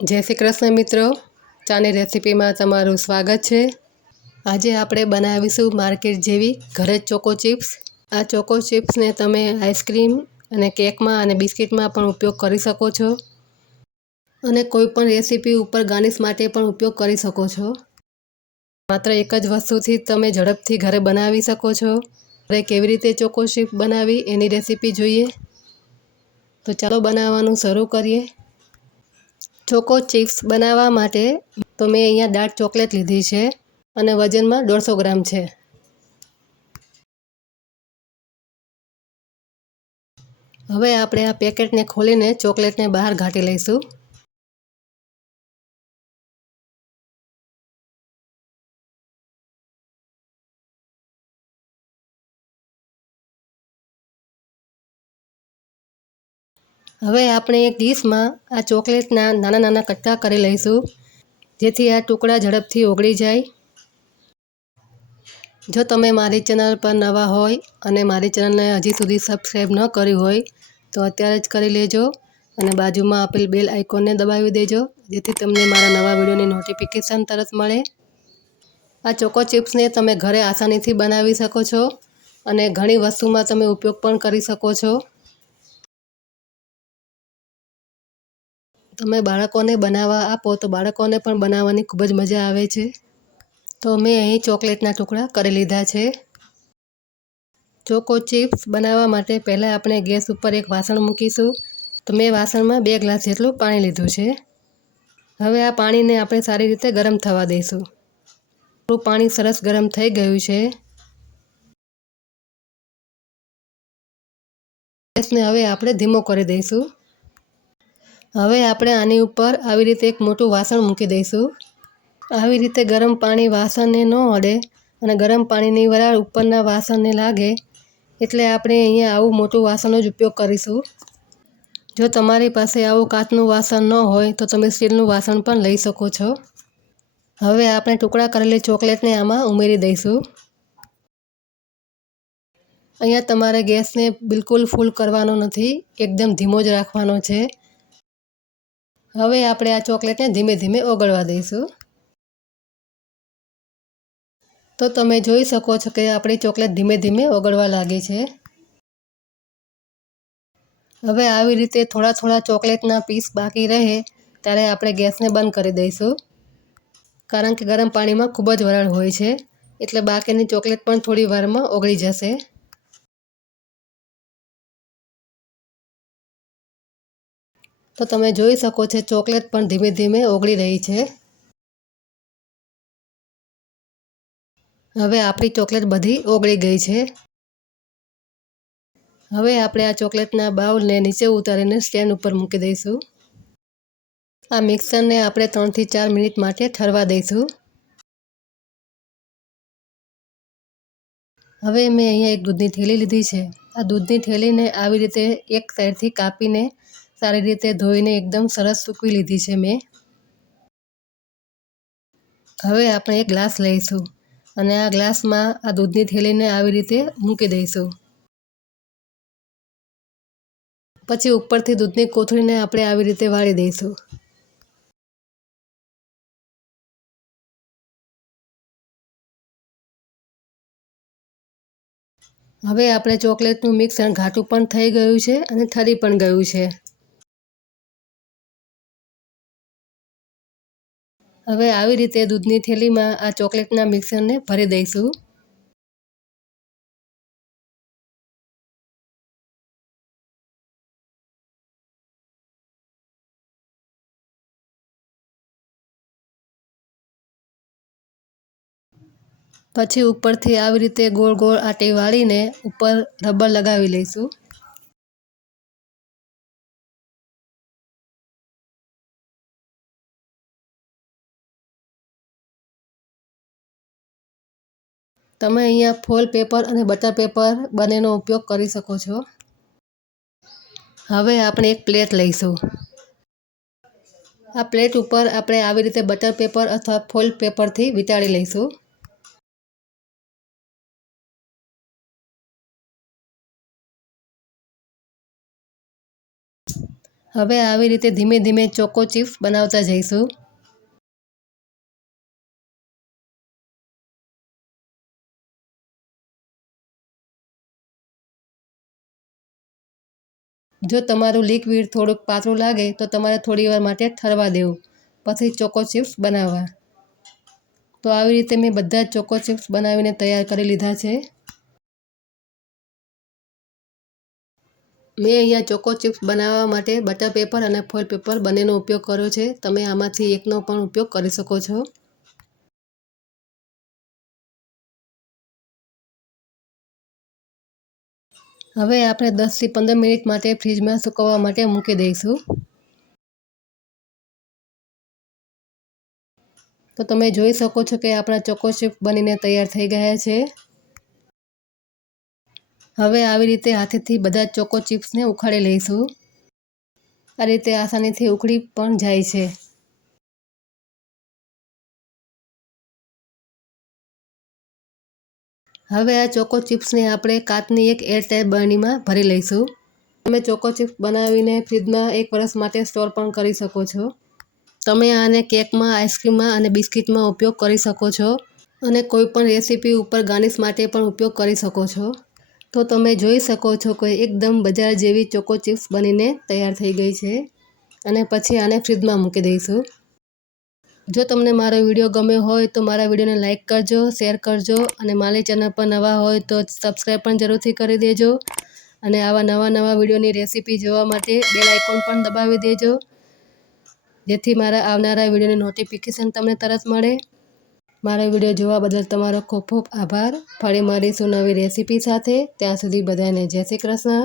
જય શ્રી કૃષ્ણ મિત્રો. ચાની રેસીપીમાં તમારું સ્વાગત છે. આજે આપણે બનાવીશું માર્કેટ જેવી ઘરે જ ચોકો ચિપ્સ. આ ચોકો ચિપ્સને તમે આઈસ્ક્રીમ અને કેકમાં અને બિસ્કિટમાં પણ ઉપયોગ કરી શકો છો. અને કોઈ પણ રેસીપી ઉપર ગાર્નિશ માટે પણ ઉપયોગ કરી શકો છો. માત્ર એક જ વસ્તુથી તમે ઝડપથી ઘરે બનાવી શકો છો. ઘરે કેવી રીતે ચોકો ચિપ્સ બનાવી એની રેસીપી જોઈએ. તો ચાલો બનાવવાનું શરૂ કરીએ. ચોકો ચિપ્સ બનાવવા માટે તો મેં અહીંયા ડાર્ક ચોકલેટ લીધી છે અને વજનમાં દોઢસો ગ્રામ છે. હવે આપણે આ પેકેટને ખોલીને ચોકલેટને બહાર ઘાટી લઈશું. હવે આપણે એક ડીશમાં આ ચોકલેટના નાના નાના કટકા કરી લઈશું, જેથી આ ટુકડા ઝડપથી ઓગળી જાય. જો તમે મારી ચેનલ પર નવા હોય અને મારી ચેનલને હજી સુધી સબસ્ક્રાઈબ ન કરી હોય, તો અત્યારે જ કરી લેજો અને બાજુમાં આપેલ બેલ આઇકોનને દબાવી દેજો, જેથી તમને મારા નવા વિડીયોની નોટિફિકેશન તરત મળે. આ ચોકો ચિપ્સને તમે ઘરે આસાનીથી બનાવી શકો છો અને ઘણી વસ્તુમાં તમે ઉપયોગ પણ કરી શકો છો. તમે બાળકોને બનાવવા આપો, તો બાળકોને પણ બનાવવાની ખૂબ જ મજા આવે છે. તો મેં અહીં ચોકલેટના ટુકડા કરી લીધા છે. ચોકો ચિપ્સ બનાવવા માટે પહેલાં આપણે ગેસ ઉપર એક વાસણ મૂકીશું. તો મેં વાસણમાં બે ગ્લાસ જેટલું પાણી લીધું છે. હવે આ પાણીને આપણે સારી રીતે ગરમ થવા દઈશું. થોડું પાણી સરસ ગરમ થઈ ગયું છે. ગેસને હવે આપણે ધીમો કરી દઈશું. હવે આપણે આની ઉપર આવી રીતે એક મોટું વાસણ મૂકી દઈશું. આવી રીતે ગરમ પાણી વાસણને ન અડે અને ગરમ પાણીની વરાળ ઉપરના વાસણને લાગે એટલે આપણે અહીંયા આવું મોટું વાસણનો જ ઉપયોગ કરીશું. જો તમારી પાસે આવું કાચનું વાસણ ન હોય તો તમે સ્ટીલનું વાસણ પણ લઈ શકો છો. હવે આપણે ટુકડા કરેલી ચોકલેટને આમાં ઉમેરી દઈશું. અહીંયા તમારે ગેસને બિલકુલ ફૂલ કરવાનો નથી, એકદમ ધીમો જ રાખવાનો છે. હવે આપણે આ ચોકલેટને ધીમે ધીમે ઓગળવા દઈશું. તો તમે જોઈ શકો છો કે આપણી ચોકલેટ ધીમે ધીમે ઓગળવા લાગી છે. હવે આવી રીતે થોડા થોડા ચોકલેટના પીસ બાકી રહે ત્યારે આપણે ગેસને બંધ કરી દઈશું. કારણ કે ગરમ પાણીમાં ખૂબ જ વરાળ હોય છે, એટલે બાકીની ચોકલેટ પણ થોડી વારમાં ઓગળી જશે. તો તમે જોઈ શકો છો, ચોકલેટ પણ ધીમે ધીમે ઓગળી રહી છે. હવે આપણી ચોકલેટ બધી ઓગળી ગઈ છે. હવે આપણે આ ચોકલેટના બાઉલને નીચે ઉતારીને સ્ટેન્ડ ઉપર મૂકી દઈશું. આ મિક્સરને આપણે ત્રણથી ચાર મિનિટ માટે ઠરવા દઈશું. હવે મેં અહીંયા એક દૂધની થેલી લીધી છે. આ દૂધની થેલીને આવી રીતે એક સાઈડથી કાપીને સારી રીતે ધોઈને એકદમ સરસ સૂકવી લીધી છે મેં. હવે આપણે એક ગ્લાસ લઈશું અને આ ગ્લાસમાં આ દૂધની થેલીને આવી રીતે મૂકી દઈશું. પછી ઉપરથી દૂધની કોથળીને આપણે આવી રીતે વાળી દઈશું. હવે આપણે ચોકલેટનું મિક્સર ઘાટું પણ થઈ ગયું છે અને ઠરી પણ ગયું છે. હવે આવી રીતે દૂધની થેલીમાં આ ચોકલેટના મિક્સરને ભરી દઈશું. પછી ઉપરથી આવી રીતે ગોળ ગોળ આટી વાળીને ઉપર રબર લગાવી લઈશું. તમે અહીંયા ફોલ પેપર અને બટર પેપર બંનેનો ઉપયોગ કરી શકો છો. હવે આપણે એક પ્લેટ લઈશું. આ પ્લેટ ઉપર આપણે આવી રીતે બટર પેપર અથવા ફોલ પેપરથી વીંટાળી લઈશું. હવે આવી રીતે ધીમે ધીમે ચોકો ચિપ્સ બનાવતા જઈશું. જો તમારું લિક્વિડ થોડુંક પાતળું લાગે, તો તમારે થોડી વાર માટે ઠરવા દેવું. પછી ચોકો ચિપ્સ બનાવવા. તો આવી રીતે મેં બધા જ ચોકો ચિપ્સ બનાવીને તૈયાર કરી લીધા છે. મેં અહીંયા ચોકો ચિપ્સ બનાવવા માટે બટર પેપર અને ફોઇલ પેપર બંનેનો ઉપયોગ કર્યો છે. તમે આમાંથી એકનો પણ ઉપયોગ કરી શકો છો. હવે આપણે દસથી પંદર મિનિટ માટે ફ્રીજમાં સુકવવા માટે મૂકી દઈશું. તો તમે જોઈ શકો છો કે આપણા ચોકો ચિપ્સ બનીને તૈયાર થઈ ગયા છે. હવે આવી રીતે હાથેથી બધા ચોકો ચિપ્સને ઉખાડી લઈશું. આ રીતે આસાનીથી ઉખડી પણ જાય છે. હવે આ ચોકો ચિપ્સને આપણે કાચની એક એરટાઈટ બરણીમાં ભરી લઈશું. તમે ચોકો ચિપ્સ બનાવીને ફ્રીજમાં એક વર્ષ માટે સ્ટોર પણ કરી શકો છો. તમે આને કેકમાં, આઈસ્ક્રીમમાં અને બિસ્કિટમાં ઉપયોગ કરી શકો છો અને કોઈ પણ રેસીપી ઉપર ગાર્નિશ માટે પણ ઉપયોગ કરી શકો છો. તો તમે જોઈ શકો છો કે એકદમ બજાર જેવી ચોકો ચિપ્સ બનીને તૈયાર થઈ ગઈ છે અને પછી આને ફ્રીજમાં મૂકી દઈશું. જો તમને મારો વીડિયો ગમ્યો હોય તો મારા વિડીયોને લાઇક કરજો, શેર કરજો અને મારી ચેનલ પર નવા હોય તો સબસ્ક્રાઈબ પણ જરૂરથી કરી દેજો અને આવા નવા નવા વિડીયોની રેસીપી જોવા માટે બેલ આઇકોન પણ દબાવી દેજો. જેથી મારા આવનારા વિડીયોની નોટિફિકેશન તમને તરત મળે. મારો વીડિયો જોવા બદલ તમારો ખૂબ ખૂબ આભાર. ફરી મળીશું નવી રેસીપી સાથે. ત્યાં સુધી બધાને જય શ્રી કૃષ્ણ.